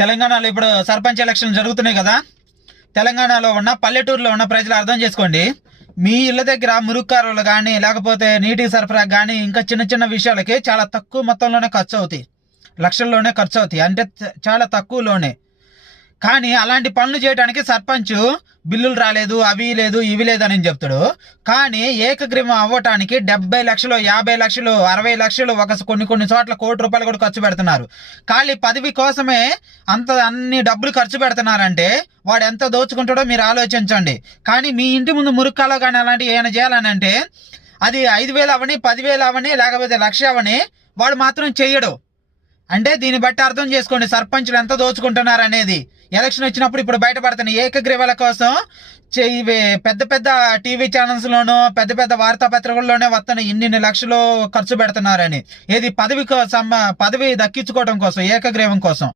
తెలంగాణలో ఇప్పుడు సర్పంచ్ ఎలక్షన్ జరుగుతున్నాయి కదా. తెలంగాణలో ఉన్న పల్లెటూరులో ఉన్న ప్రజలు అర్థం చేసుకోండి. మీ ఇళ్ళ దగ్గర మురుక్కారులు కానీ లేకపోతే నీటి సరఫరా కానీ ఇంకా చిన్న చిన్న విషయాలకి చాలా తక్కువ మొత్తంలోనే ఖర్చు అవుతాయి, లక్షల్లోనే ఖర్చు అవుతాయి, అంటే చాలా తక్కువలోనే. కానీ అలాంటి పనులు చేయడానికి సర్పంచ్ బిల్లులు రాలేదు, అవి లేదు, ఇవి లేదు అని చెప్తాడు. కానీ ఏకగ్రీవం అవ్వటానికి 70 లక్షలు, 50 లక్షలు, 60 లక్షలు, కొన్ని చోట్ల ₹1,00,00,000 కూడా ఖర్చు పెడుతున్నారు. ఖాళీ పదవి కోసమే అన్ని డబ్బులు ఖర్చు పెడుతున్నారంటే వాడు ఎంత దోచుకుంటాడో మీరు ఆలోచించండి. కానీ మీ ఇంటి ముందు మురుక్కాలో కానీ అలాంటివి ఏమైనా చేయాలని అంటే అది 5,000 అవని, 10,000 అవని, లేకపోతే 1,00,000 అవని వాడు మాత్రం చెయ్యడు. అంటే దీన్ని బట్టి అర్థం చేసుకోండి సర్పంచ్లు ఎంత దోచుకుంటున్నారు అనేది. ఎలక్షన్ వచ్చినప్పుడు ఇప్పుడు బయటపడుతున్న ఏకగ్రీవాల కోసం పెద్ద పెద్ద టీవీ ఛానల్స్ లోనూ పెద్ద పెద్ద వార్తాపత్రికల్లోనే వస్తున్న ఇన్ని లక్షలు ఖర్చు పెడుతున్నారని. ఏది పదవి దక్కించుకోవడం కోసం, ఏకగ్రీవం కోసం.